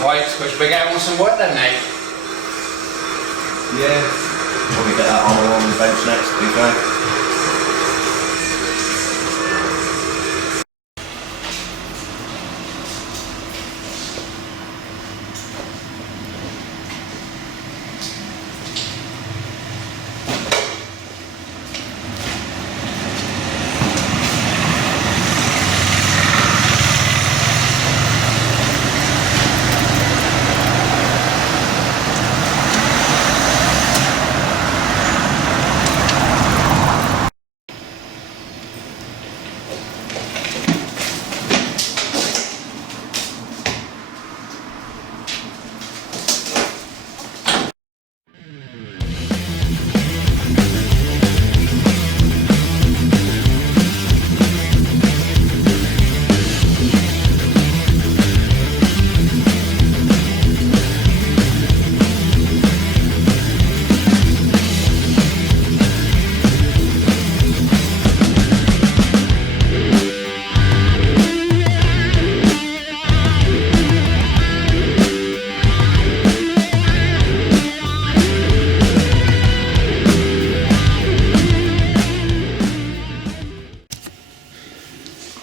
Right, switch big out on some work then, mate. Yeah. Probably get that on the bench next, to be fair.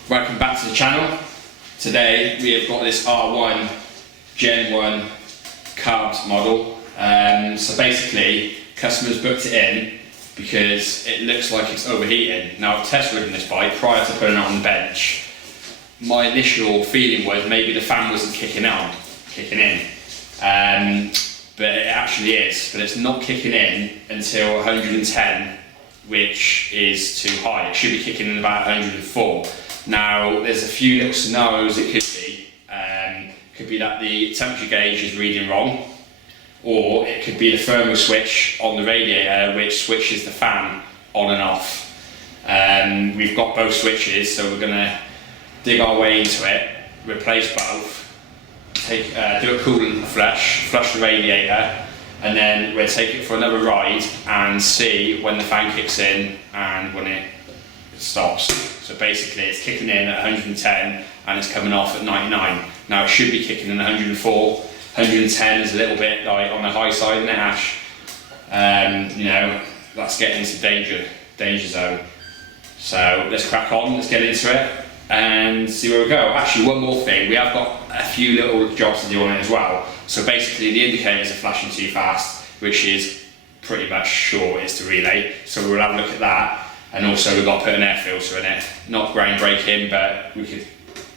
Welcome back to the channel. Today we have got this R1 Gen 1 carbed model. So basically, customers booked it in because it looks like it's overheating. Now I've test ridden this bike prior to putting it on the bench. My initial feeling was maybe the fan wasn't kicking in. But it actually is, but it's not kicking in until 110, which is too high. It should be kicking in about 104. Now, there's a few little scenarios it could be. Could be that the temperature gauge is reading wrong, or it could be the thermal switch on the radiator which switches the fan on and off. We've got both switches, so we're going to dig our way into it, replace both, do a coolant flush the radiator, and then we'll take it for another ride and see when the fan kicks in and when it stops. So basically it's kicking in at 110 and it's coming off at 99. Now it should be kicking in at 104. 110 is a little bit like on the high side, isn't it, Ash? You know, that's getting into danger zone. So let's crack on, let's get into it and see where we go. Actually, one more thing, we have got a few little jobs to do on it as well. So basically the indicators are flashing too fast, which is pretty much sure it's the relay. So we'll have a look at that. And also we've got to put an air filter in it. Not groundbreaking, but we could,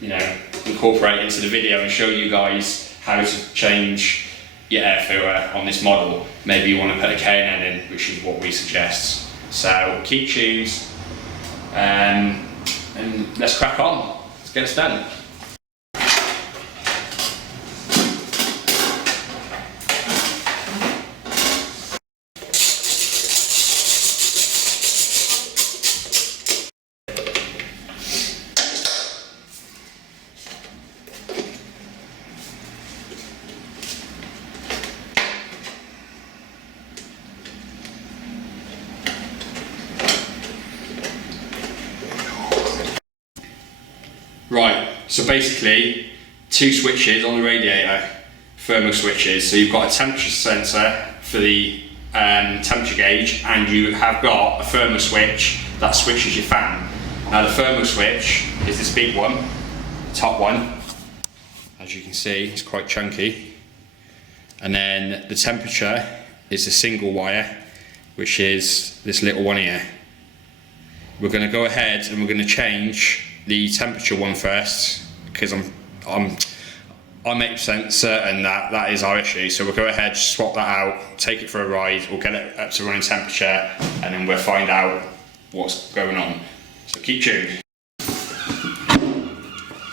you know, incorporate into the video and show you guys how to change your air filter on this model. Maybe you want to put a K&N in, which is what we suggest. So keep tuned and let's crack on. Let's get this done. Right, so basically, two switches on the radiator, thermal switches. So you've got a temperature sensor for the temperature gauge, and you have got a thermal switch that switches your fan. Now the thermal switch is this big one, the top one. As you can see, it's quite chunky. And then the temperature is a single wire, which is this little one here. We're going to go ahead and we're going to change the temperature one first, because I'm 80% certain that that is our issue. So we'll go ahead, swap that out, take it for a ride, we'll get it up to running temperature, and then we'll find out what's going on. So keep tuned.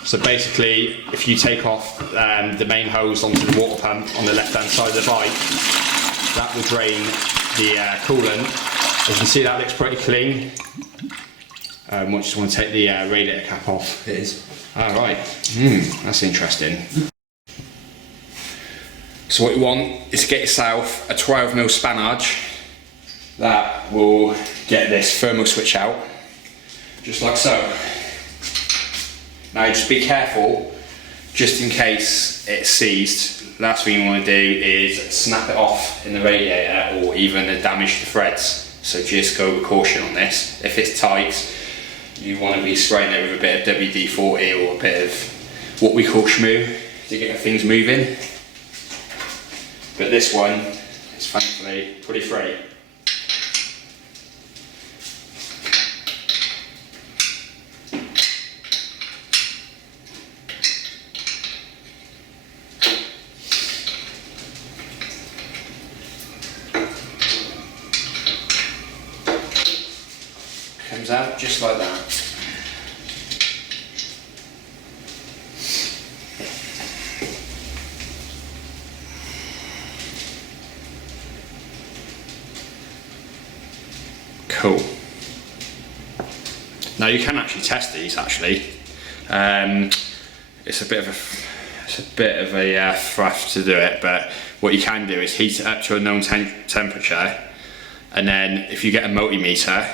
So basically, if you take off the main hose onto the water pump on the left hand side of the bike, that will drain the coolant. As you can see, that looks pretty clean. We just want to take the radiator cap off. It is. Alright, that's interesting. So what you want is to get yourself a 12mm spannage that will get this thermal switch out, just like so. Now just be careful, just in case it's seized, last thing you want to do is snap it off in the radiator or even damage the threads. So just go with caution on this. If it's tight, you want to be spraying it with a bit of WD-40 or a bit of what we call schmoo to get things moving. But this one is thankfully pretty free. Comes out just like that. Cool. Now you can actually test these. Actually, it's a bit of a faff to do it, but what you can do is heat it up to a known temperature, and then if you get a multimeter,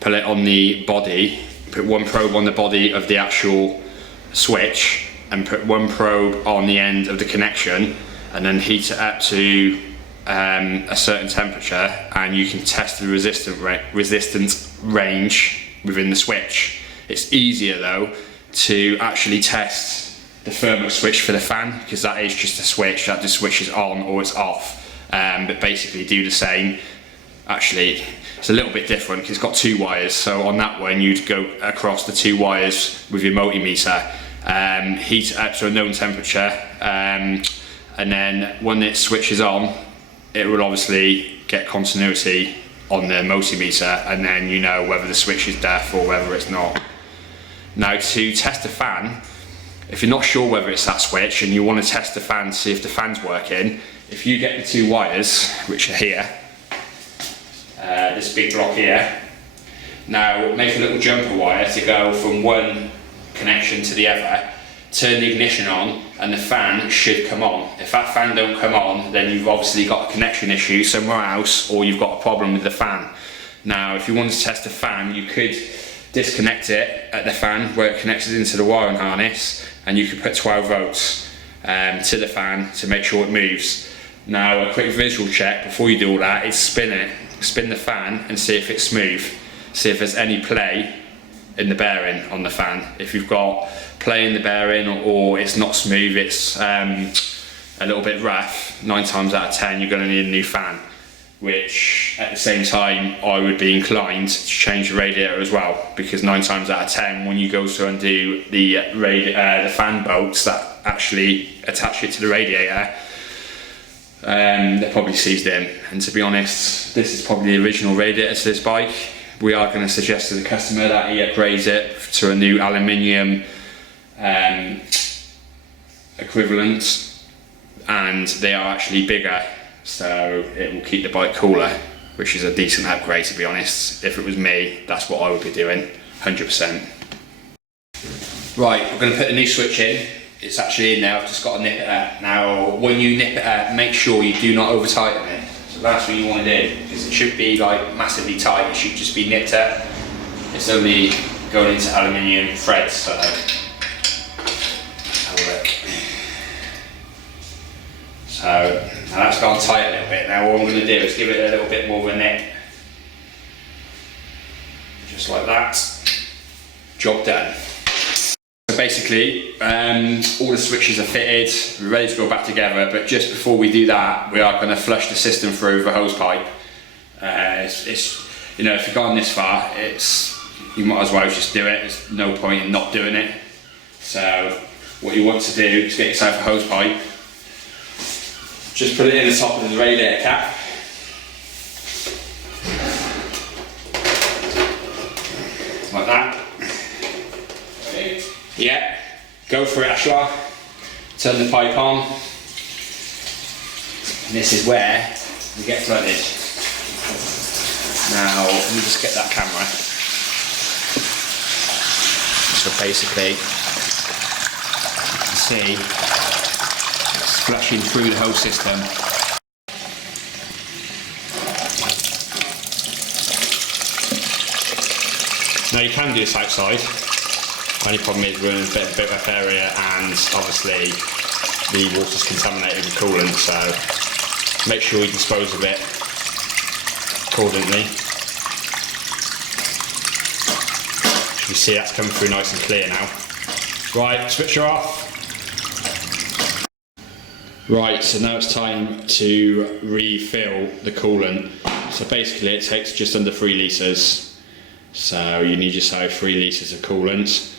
put it on the body, put one probe on the body of the actual switch, and put one probe on the end of the connection, and then heat it up to a certain temperature, and you can test the resistance range within the switch. It's easier though to actually test the thermal switch for the fan, because that is just a switch that the switch is on or it's off, but basically do the same. Actually, it's a little bit different because it's got two wires, so on that one you'd go across the two wires with your multimeter, heat it up to a known temperature, and then when it switches on, it will obviously get continuity on the multimeter, and then you know whether the switch is deaf or whether it's not. Now, to test the fan, if you're not sure whether it's that switch and you want to test the fan to see if the fan's working, if you get the two wires, which are here, this big block here, now make a little jumper wire to go from one connection to the other, turn the ignition on, and the fan should come on. If that fan don't come on, then you've obviously got a connection issue somewhere else, or you've got a problem with the fan. Now, if you want to test the fan, you could disconnect it at the fan where it connects into the wiring harness, and you could put 12 volts to the fan to make sure it moves. Now, a quick visual check before you do all that is spin the fan and see if it's smooth. See if there's any play in the bearing on the fan. If you've got play in the bearing, or it's not smooth, it's a little bit rough, 9 times out of 10 you're going to need a new fan. Which at the same time I would be inclined to change the radiator as well, because 9 times out of 10 when you go to undo the fan bolts that actually attach it to the radiator, they're probably seized in. And to be honest, this is probably the original radiator to this bike. We are going to suggest to the customer that he upgrades it to a new aluminium equivalent, and they are actually bigger, so it will keep the bike cooler, which is a decent upgrade, to be honest. If it was me, that's what I would be doing, 100%. Right, we're going to put the new switch in. It's actually in there, I've just got to nip it out. Now, when you nip it out, make sure you do not over tighten it. So that's what you want to do, because it should be like massively tight, it should just be nipped up. It's only going into aluminium threads, so have a look. So now that's gone tight a little bit. Now what I'm going to do is give it a little bit more of a nip. Just like that. Job done. So basically, all the switches are fitted, we're ready to go back together, but just before we do that, we are going to flush the system through the hose pipe. You know, if you've gone this far, you might as well just do it. There's no point in not doing it. So what you want to do is get yourself a hose pipe. Just put it in the top of the radiator cap. Like that. Yeah, go for it, Ashlar. Turn the pipe on. And this is where we get flooded. Now, let me just get that camera. So basically, you can see it's flushing through the whole system. Now you can do this outside. Only problem is we're in a bit of a area, and obviously the water's contaminated with coolant, so make sure you dispose of it accordingly. You see that's coming through nice and clear now. Right, switch her off. Right, so now it's time to refill the coolant. So basically it takes just under 3 litres. So you need just over 3 litres of coolant.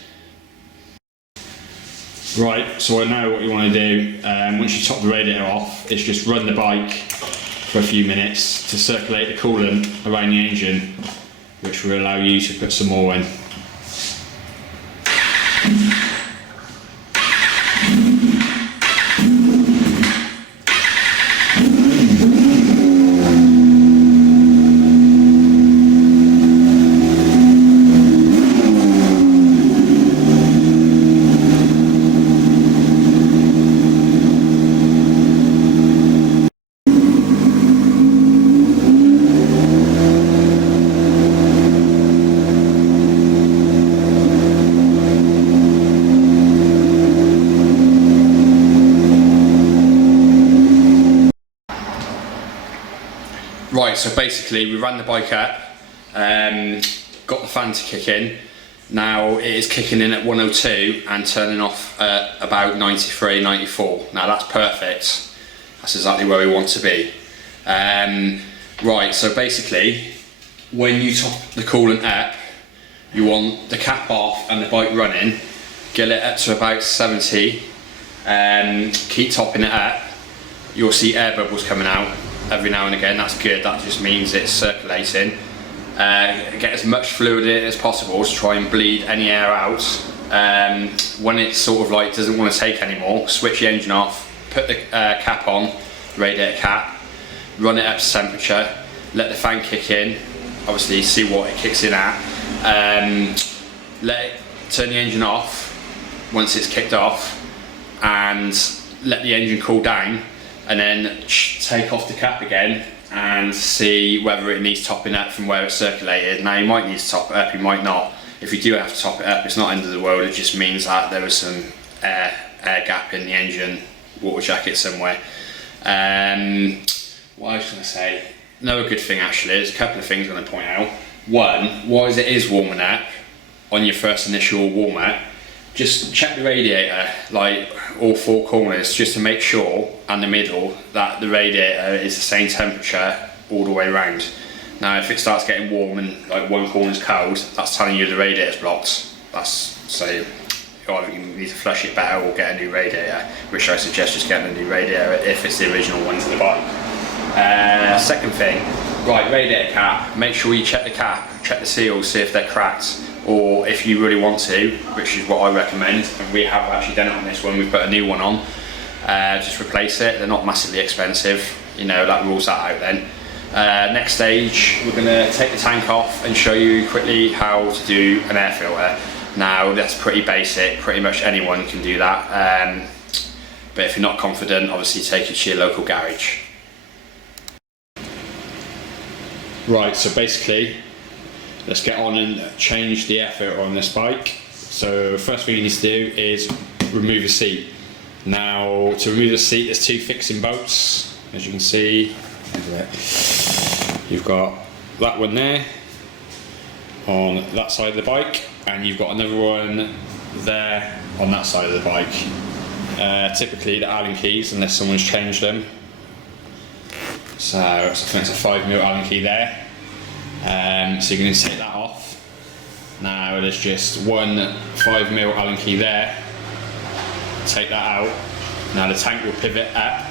Right, so now what you want to do, once you top the radiator off, is just run the bike for a few minutes to circulate the coolant around the engine, which will allow you to put some more in. Right, so basically we ran the bike up, got the fan to kick in. Now it is kicking in at 102 and turning off at about 93, 94. Now that's perfect. That's exactly where we want to be. Right, so basically when you top the coolant up, you want the cap off and the bike running, get it up to about 70, keep topping it up. You'll see air bubbles coming out every now and again. That's good, that just means it's circulating. Get as much fluid in it as possible to try and bleed any air out. When it sort of like doesn't want to take anymore, switch the engine off, put the cap on, radiator cap, run it up to temperature, let the fan kick in, obviously see what it kicks in at, turn the engine off once it's kicked off, and let the engine cool down, and then take off the cap again and see whether it needs topping up from where it's circulated. Now you might need to top it up, you might not. If you do have to top it up, it's not end of the world, it just means that there was some air gap in the engine, water jacket somewhere. What I was going to say, another good thing actually, there's a couple of things I'm going to point out. One, as it is warming up, on your first initial warm up, just check the radiator, like all 4 corners, just to make sure, and the middle, that the radiator is the same temperature all the way around. Now if it starts getting warm and like one corner's cold, that's telling you the radiator's blocked. That's so either you need to flush it better or get a new radiator, which I suggest just getting a new radiator if it's the original one to the bike. Second thing, right, radiator cap, make sure you check the cap, check the seals, see if they're cracked, or if you really want to, which is what I recommend, and we have actually done it on this one, we've put a new one on, just replace it. They're not massively expensive, you know, that rules that out then. Next stage, we're going to take the tank off and show you quickly how to do an air filter. Now that's pretty basic, pretty much anyone can do that, but if you're not confident, obviously take it to your local garage. Right, so basically let's get on and change the air filter on this bike. So first thing you need to do is remove the seat. Now to remove the seat, there's 2 fixing bolts, as you can see. You've got that one there on that side of the bike, and you've got another one there on that side of the bike. Typically the Allen keys, unless someone's changed them. So I think it's a 5mm Allen key there. So you're going to take that off. Now there's just one 5mm Allen key there. Take that out. Now the tank will pivot up,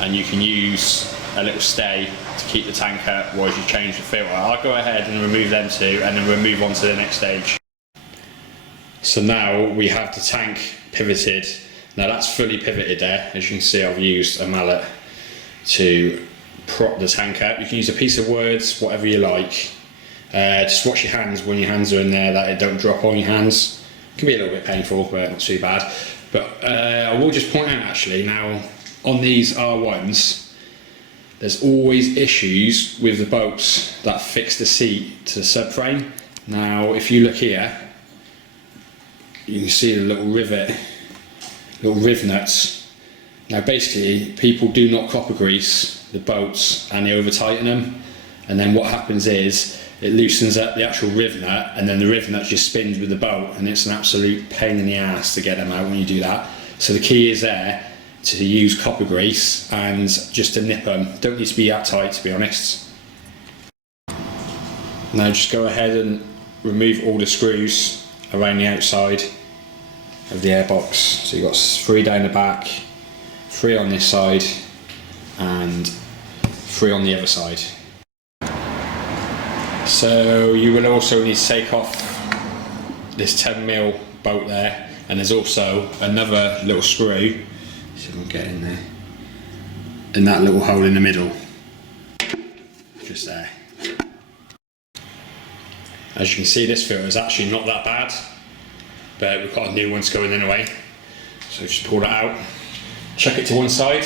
and you can use a little stay to keep the tank up while you change the filter. I'll go ahead and remove them 2, and then we'll move on to the next stage. So now we have the tank pivoted. Now that's fully pivoted there. As you can see, I've used a mallet to prop the tank up. You can use a piece of wood, whatever you like. Just watch your hands when your hands are in there, that it don't drop on your hands. It can be a little bit painful, but not too bad. But I will just point out actually, now on these R1s, there's always issues with the bolts that fix the seat to the subframe. Now if you look here, you can see the little riv nuts. Now basically people do not copper grease the bolts and they over tighten them, and then what happens is it loosens up the actual riv nut, and then the riv nut just spins with the bolt, and it's an absolute pain in the ass to get them out when you do that. So the key is there to use copper grease and just to nip them. Don't need to be that tight, to be honest. Now just go ahead and remove all the screws around the outside of the airbox. So you've got 3 down the back, 3 on this side, and 3 on the other side. So you will also need to take off this 10mm bolt there, and there's also another little screw, see if I can get in there, in that little hole in the middle, just there. As you can see, this filter is actually not that bad, but we've got a new one to go in anyway. So just pull that out, chuck it to one side,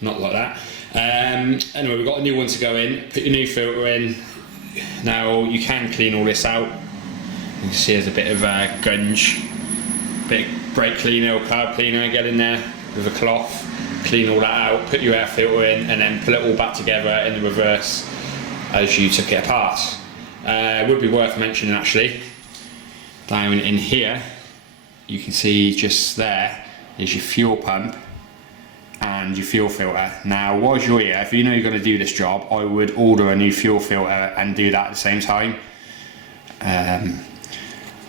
not like that. Anyway, we've got a new one to go in. Put your new filter in. Now you can clean all this out. You can see there's a bit of gunge, bit of brake cleaner or carb cleaner. Get in there with a cloth, clean all that out, put your air filter in, and then pull it all back together in the reverse as you took it apart. It would be worth mentioning actually, down in here, you can see just there is your fuel pump and your fuel filter. Now whilst you're here, if you know you're going to do this job, I would order a new fuel filter and do that at the same time.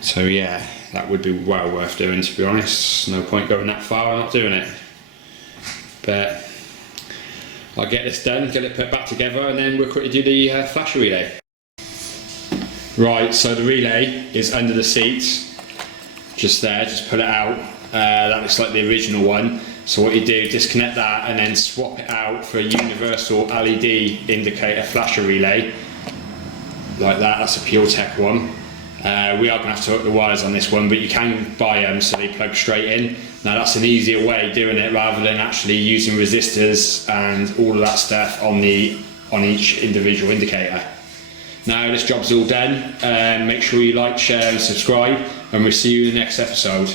So yeah, that would be well worth doing, to be honest. No point going that far and not doing it. But I'll get this done, get it put back together, and then we'll quickly do the flasher relay. Right, so the relay is under the seat, just there, just pull it out. That looks like the original one. So what you do, disconnect that and then swap it out for a universal LED indicator flasher relay, like that. That's a PureTech one. We are going to have to hook the wires on this one, but you can buy them so they plug straight in. Now that's an easier way of doing it rather than actually using resistors and all of that stuff on each individual indicator. Now this job's all done. Make sure you like, share and subscribe, and we'll see you in the next episode.